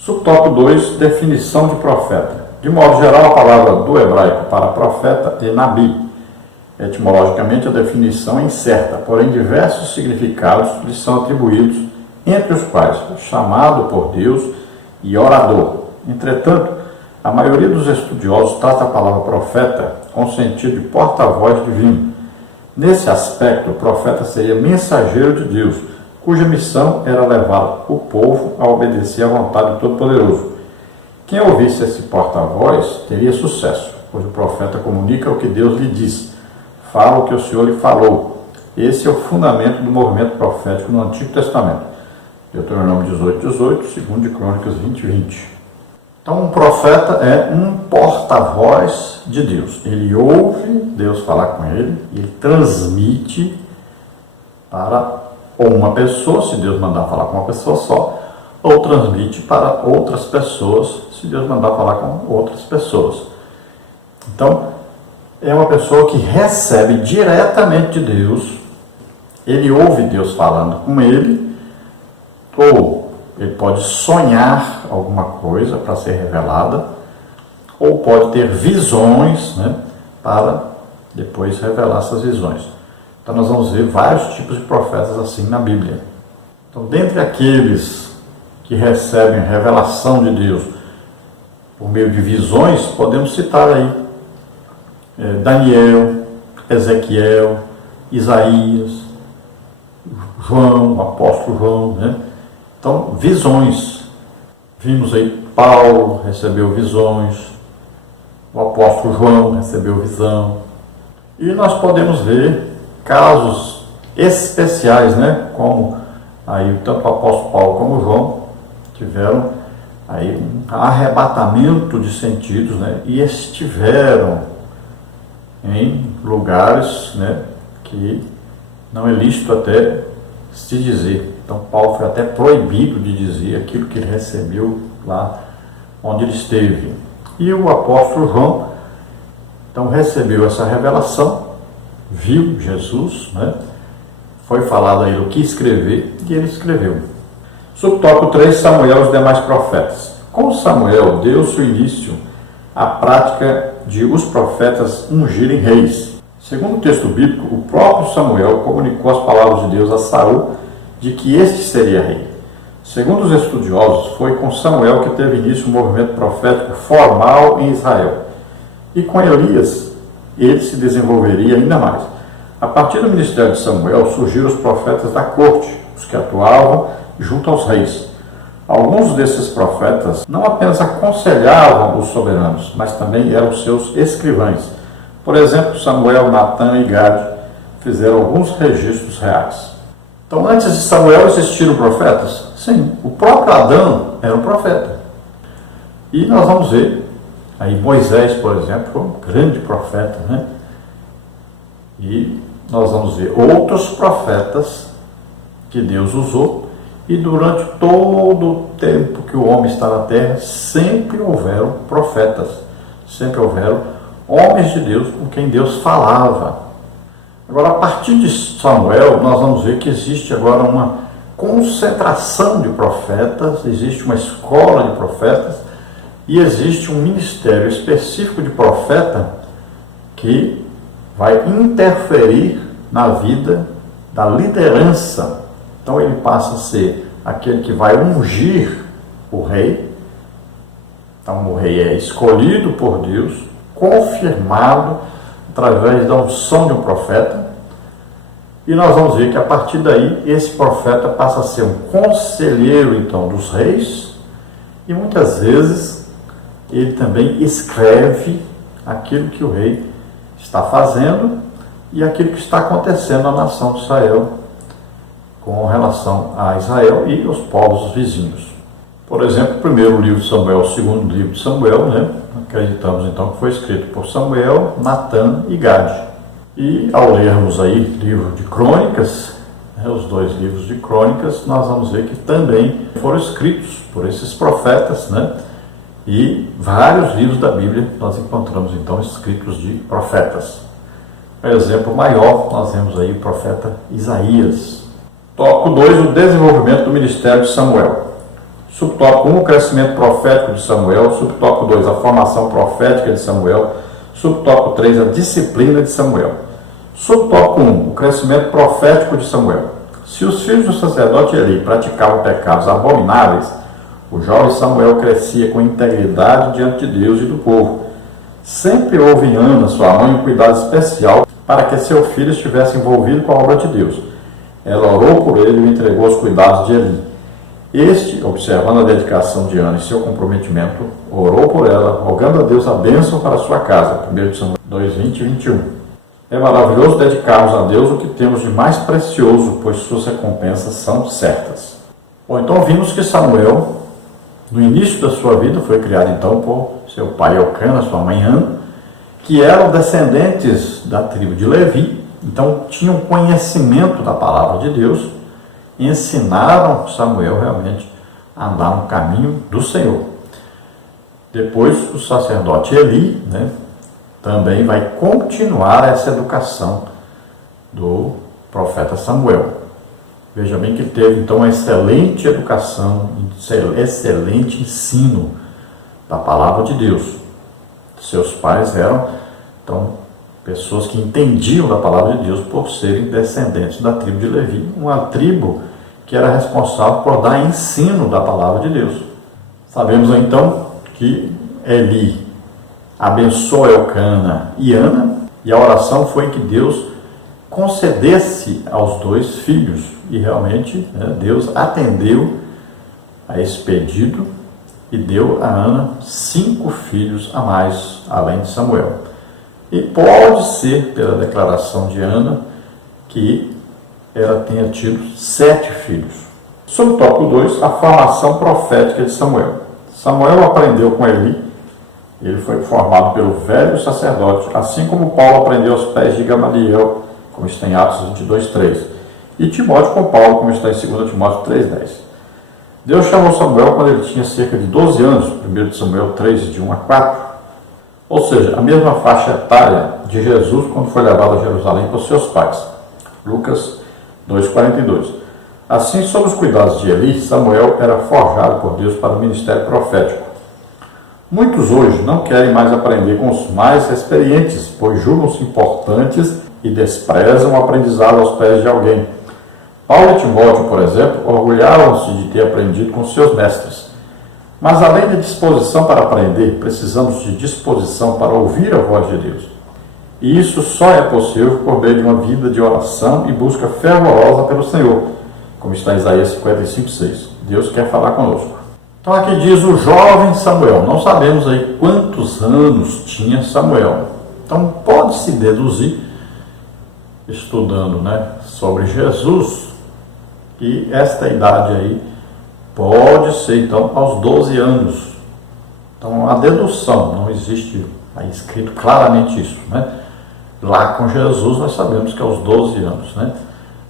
Subtópico 2, definição de profeta. De modo geral, a palavra do hebraico para profeta é nabi. Etimologicamente, a definição é incerta, porém diversos significados lhe são atribuídos, entre os quais chamado por Deus e orador. Entretanto, a maioria dos estudiosos trata a palavra profeta com o sentido de porta-voz divino. Nesse aspecto, o profeta seria mensageiro de Deus, cuja missão era levar o povo a obedecer à vontade do Todo-Poderoso. Quem ouvisse esse porta-voz teria sucesso, pois o profeta comunica o que Deus lhe diz, fala o que o Senhor lhe falou. Esse é o fundamento do movimento profético no Antigo Testamento. Deuteronômio 18:18, 2 de Crônicas 20:20. Então, um profeta é um porta-voz de Deus. Ele ouve Deus falar com ele e ele transmite para ou uma pessoa, se Deus mandar falar com uma pessoa só, ou transmite para outras pessoas, se Deus mandar falar com outras pessoas. Então, é uma pessoa que recebe diretamente de Deus, ele ouve Deus falando com ele, ou ele pode sonhar alguma coisa para ser revelada, ou pode ter visões, para depois revelar essas visões. Então nós vamos ver vários tipos de profetas assim na Bíblia. Então, dentre aqueles que recebem revelação de Deus por meio de visões, podemos citar aí Daniel, Ezequiel, Isaías, João, o apóstolo João, Então, visões. Vimos aí Paulo recebeu visões, o apóstolo João recebeu visão. E nós podemos ver casos especiais, como aí tanto o apóstolo Paulo como o João tiveram aí um arrebatamento de sentidos, e estiveram em lugares, que não é lícito até se dizer. Então, Paulo foi até proibido de dizer aquilo que ele recebeu lá onde ele esteve. E o apóstolo João, então, recebeu essa revelação, viu Jesus, foi falado a ele o que escrever, e ele escreveu. Subtópico 3, Samuel e os demais profetas. Com Samuel, deu-se o início à prática de os profetas ungirem reis. Segundo o texto bíblico, o próprio Samuel comunicou as palavras de Deus a Saul de que este seria rei. Segundo os estudiosos, foi com Samuel que teve início o movimento profético formal em Israel. E com Elias, ele se desenvolveria ainda mais. A partir do ministério de Samuel, surgiram os profetas da corte, os que atuavam junto aos reis. Alguns desses profetas não apenas aconselhavam os soberanos, mas também eram seus escrivães. Por exemplo, Samuel, Natã e Gade fizeram alguns registros reais. Então, antes de Samuel existiram profetas? Sim, o próprio Adão era um profeta. E nós vamos ver, aí Moisés, por exemplo, foi um grande profeta, E nós vamos ver outros profetas que Deus usou, e durante todo o tempo que o homem está na terra, sempre houveram profetas, sempre houveram homens de Deus com quem Deus falava. Agora, a partir de Samuel, nós vamos ver que existe agora uma concentração de profetas, existe uma escola de profetas e existe um ministério específico de profeta que vai interferir na vida da liderança. Então, ele passa a ser aquele que vai ungir o rei. Então, o rei é escolhido por Deus, confirmado através da unção de um profeta, e nós vamos ver que a partir daí esse profeta passa a ser um conselheiro então dos reis, e muitas vezes ele também escreve aquilo que o rei está fazendo e aquilo que está acontecendo na nação de Israel com relação a Israel e os povos vizinhos. Por exemplo, o primeiro livro de Samuel, o segundo livro de Samuel, acreditamos então que foi escrito por Samuel, Natã e Gade. E ao lermos aí livro de Crônicas, os dois livros de Crônicas, nós vamos ver que também foram escritos por esses profetas, e vários livros da Bíblia nós encontramos então escritos de profetas. Por exemplo maior, nós vemos aí o profeta Isaías. Tópico 2, o desenvolvimento do ministério de Samuel. Subtópico 1, o crescimento profético de Samuel. Subtópico 2, a formação profética de Samuel. Subtópico 3, a disciplina de Samuel. Subtópico 1, o crescimento profético de Samuel. Se os filhos do sacerdote Eli praticavam pecados abomináveis, o jovem Samuel crescia com integridade diante de Deus e do povo. Sempre houve em Ana, sua mãe, um cuidado especial para que seu filho estivesse envolvido com a obra de Deus. Ela orou por ele e o entregou aos cuidados de Eli. Este, observando a dedicação de Ana e seu comprometimento, orou por ela, rogando a Deus a bênção para a sua casa. 1 Samuel 2, 20 e 21. É maravilhoso dedicarmos a Deus o que temos de mais precioso, pois suas recompensas são certas. Bom, então vimos que Samuel, no início da sua vida, foi criado então por seu pai Elcana, sua mãe Ana, que eram descendentes da tribo de Levi, então tinham conhecimento da palavra de Deus, e ensinaram Samuel realmente a andar no caminho do Senhor. Depois o sacerdote Eli, também vai continuar essa educação do profeta Samuel. Veja bem que teve então uma excelente educação, excelente ensino da palavra de Deus. Seus pais eram então pessoas que entendiam da palavra de Deus por serem descendentes da tribo de Levi, uma tribo que era responsável por dar ensino da palavra de Deus. Sabemos então que Eli abençoou Elcana e Ana, e a oração foi que Deus concedesse aos dois filhos, e realmente Deus atendeu a esse pedido e deu a Ana 5 filhos a mais, além de Samuel. E pode ser, pela declaração de Ana, que ela tenha tido 7 filhos. Sobre o tópico 2, a formação profética de Samuel. Samuel aprendeu com Eli, ele foi formado pelo velho sacerdote, assim como Paulo aprendeu aos pés de Gamaliel, como está em Atos 22, 3. E Timóteo com Paulo, como está em 2 Timóteo 3, 10. Deus chamou Samuel quando ele tinha cerca de 12 anos, 1 Samuel 3, de 1 a 4. Ou seja, a mesma faixa etária de Jesus quando foi levado a Jerusalém por seus pais. Lucas 2,42. Assim, sob os cuidados de Eli, Samuel era forjado por Deus para o ministério profético. Muitos hoje não querem mais aprender com os mais experientes, pois julgam-se importantes e desprezam o aprendizado aos pés de alguém. Paulo e Timóteo, por exemplo, orgulhavam-se de ter aprendido com seus mestres. Mas além da disposição para aprender, precisamos de disposição para ouvir a voz de Deus. E isso só é possível por meio de uma vida de oração e busca fervorosa pelo Senhor, como está em Isaías 55, 6. Deus quer falar conosco. Então aqui diz o jovem Samuel. Não sabemos aí quantos anos tinha Samuel. Então pode-se deduzir, estudando sobre Jesus, que esta idade aí pode ser então aos 12 anos. Então a dedução, não existe aí escrito claramente isso. Lá com Jesus nós sabemos que é aos 12 anos,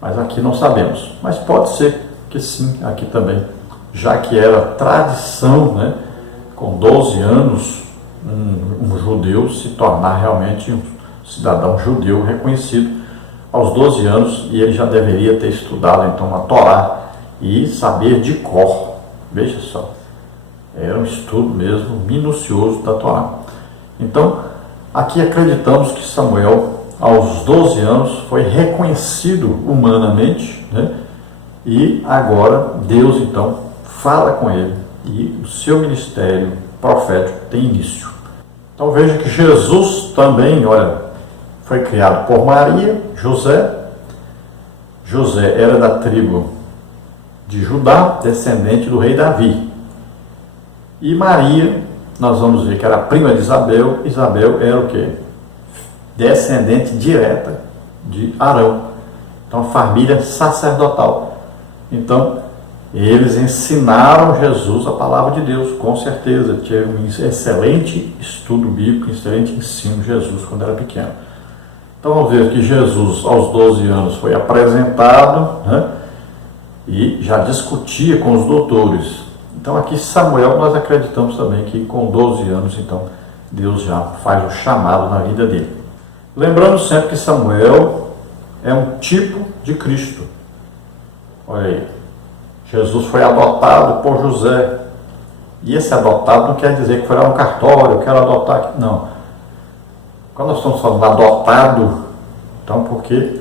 mas aqui não sabemos. Mas pode ser que sim, aqui também, já que era tradição, com 12 anos, um judeu se tornar realmente um cidadão judeu reconhecido aos 12 anos, e ele já deveria ter estudado então a Torá e saber de cor. Veja só, era um estudo mesmo minucioso da Torá. Então, aqui acreditamos que Samuel, aos 12 anos, foi reconhecido humanamente, e agora Deus então fala com ele e o seu ministério profético tem início. Então veja que Jesus também, foi criado por Maria, José. José era da tribo de Judá, descendente do rei Davi. E Maria, nós vamos ver que era prima de Isabel. Isabel era o quê? Descendente direta de Arão. Então, família sacerdotal. Então, eles ensinaram Jesus a palavra de Deus, com certeza. Teve um excelente estudo bíblico, um excelente ensino de Jesus quando era pequeno. Então vamos ver que Jesus, aos 12 anos, foi apresentado, e já discutia com os doutores. Então aqui Samuel, nós acreditamos também que com 12 anos, então, Deus já faz o chamado na vida dele. Lembrando sempre que Samuel é um tipo de Cristo. Olha aí, Jesus foi adotado por José. E esse adotado não quer dizer que foi lá no cartório, eu quero adotar aqui. Não. Quando nós estamos falando adotado, então porque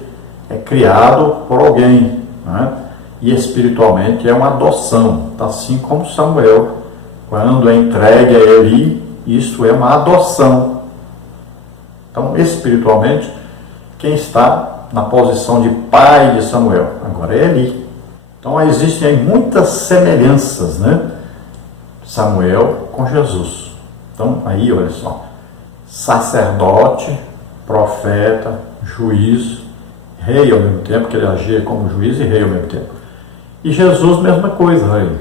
é criado por alguém, né? E espiritualmente é uma adoção, assim como Samuel, quando é entregue a Eli, isso é uma adoção. Então, espiritualmente, quem está na posição de pai de Samuel agora é Eli. Então, existem aí muitas semelhanças, né? Samuel com Jesus. Então, aí, olha só, sacerdote, profeta, juiz, rei ao mesmo tempo, que ele agia como juiz e rei ao mesmo tempo. E Jesus, mesma coisa, aí.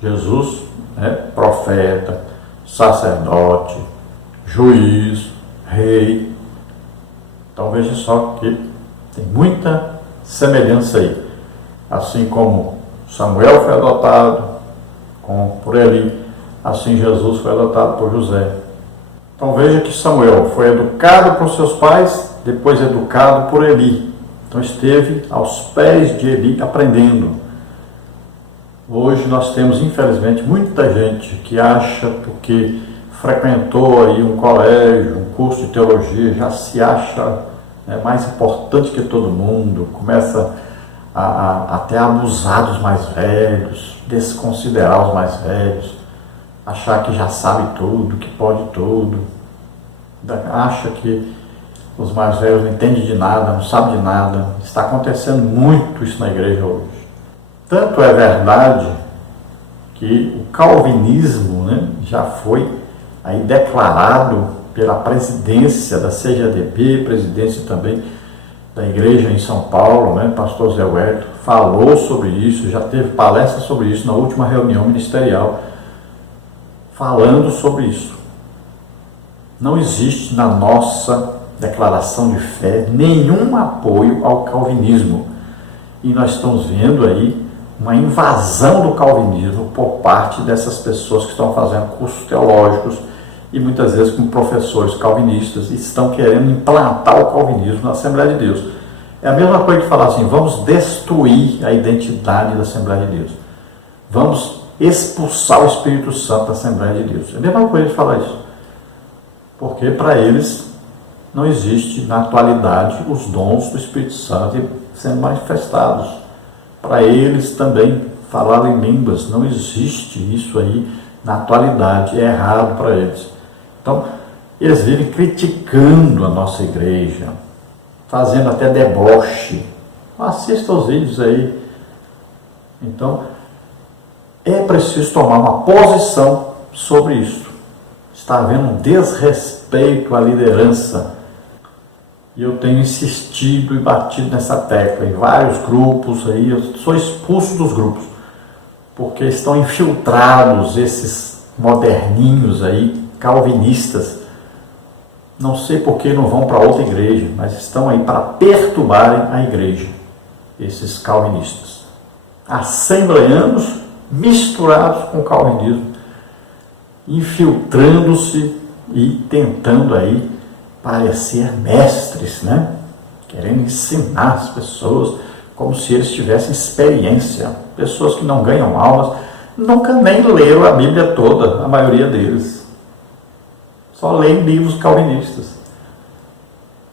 Jesus, né, profeta, sacerdote, juiz, rei. Então veja só que tem muita semelhança aí. Assim como Samuel foi adotado por Eli, assim Jesus foi adotado por José. Então veja que Samuel foi educado por seus pais, depois educado por Eli. Então esteve aos pés de Eli aprendendo. Hoje nós temos, infelizmente, muita gente que acha, porque frequentou aí um colégio, um curso de teologia, já se acha mais importante que todo mundo, começa a até abusar dos mais velhos, desconsiderar os mais velhos, achar que já sabe tudo, que pode tudo, acha que os mais velhos não entendem de nada, não sabem de nada. Está acontecendo muito isso na igreja hoje. Tanto é verdade que o calvinismo, né, já foi aí declarado pela presidência da CGADB, presidência também da igreja em São Paulo, né, pastor Zé Wellington, falou sobre isso, já teve palestra sobre isso na última reunião ministerial, falando sobre isso. Não existe na nossa declaração de fé nenhum apoio ao calvinismo. E nós estamos vendo aí uma invasão do calvinismo por parte dessas pessoas que estão fazendo cursos teológicos e muitas vezes com professores calvinistas e estão querendo implantar o calvinismo na Assembleia de Deus. É a mesma coisa que falar assim, vamos destruir a identidade da Assembleia de Deus. Vamos expulsar o Espírito Santo da Assembleia de Deus. É a mesma coisa de falar isso. Porque para eles não existe na atualidade os dons do Espírito Santo sendo manifestados. Para eles também falar em línguas, não existe isso aí na atualidade, é errado para eles. Então, eles vivem criticando a nossa igreja, fazendo até deboche. Assista os vídeos aí. Então, é preciso tomar uma posição sobre isso. Está havendo um desrespeito à liderança. E eu tenho insistido e batido nessa tecla em vários grupos aí, eu sou expulso dos grupos, porque estão infiltrados esses moderninhos aí, calvinistas. Não sei por que não vão para outra igreja, mas estão aí para perturbarem a igreja, esses calvinistas. Assembleanos misturados com o calvinismo, infiltrando-se e tentando aí parecer mestres, né? Querendo ensinar as pessoas como se eles tivessem experiência. Pessoas que não ganham aulas, nunca nem leram a Bíblia toda, a maioria deles. Só leem livros calvinistas.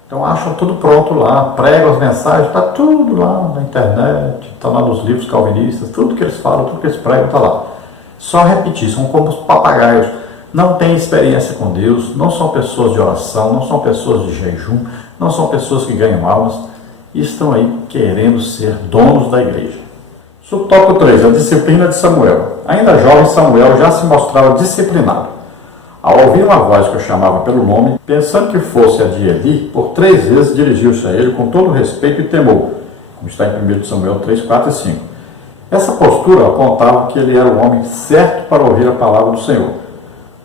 Então acham tudo pronto lá, pregam as mensagens, está tudo lá na internet, está lá nos livros calvinistas, tudo que eles falam, tudo que eles pregam está lá. Só repetir, são como os papagaios. Não têm experiência com Deus, não são pessoas de oração, não são pessoas de jejum, não são pessoas que ganham almas e estão aí querendo ser donos da igreja. Subtópico 3, a disciplina de Samuel. Ainda jovem, Samuel já se mostrava disciplinado. Ao ouvir uma voz que eu chamava pelo nome, pensando que fosse a de Eli, por 3 vezes dirigiu-se a ele com todo respeito e temor, como está em 1 Samuel 3, 4 e 5. Essa postura apontava que ele era o homem certo para ouvir a palavra do Senhor.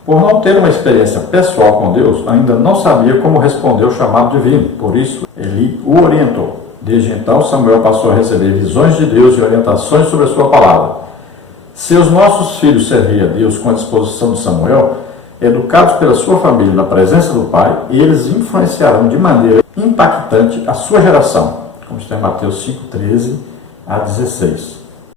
Por não ter uma experiência pessoal com Deus, ainda não sabia como responder ao chamado divino. Por isso, Eli o orientou. Desde então, Samuel passou a receber visões de Deus e orientações sobre a sua palavra. Se os nossos filhos serviam a Deus com a disposição de Samuel, educados pela sua família na presença do Pai, eles influenciarão de maneira impactante a sua geração, como está em Mateus 5, 13 a 16.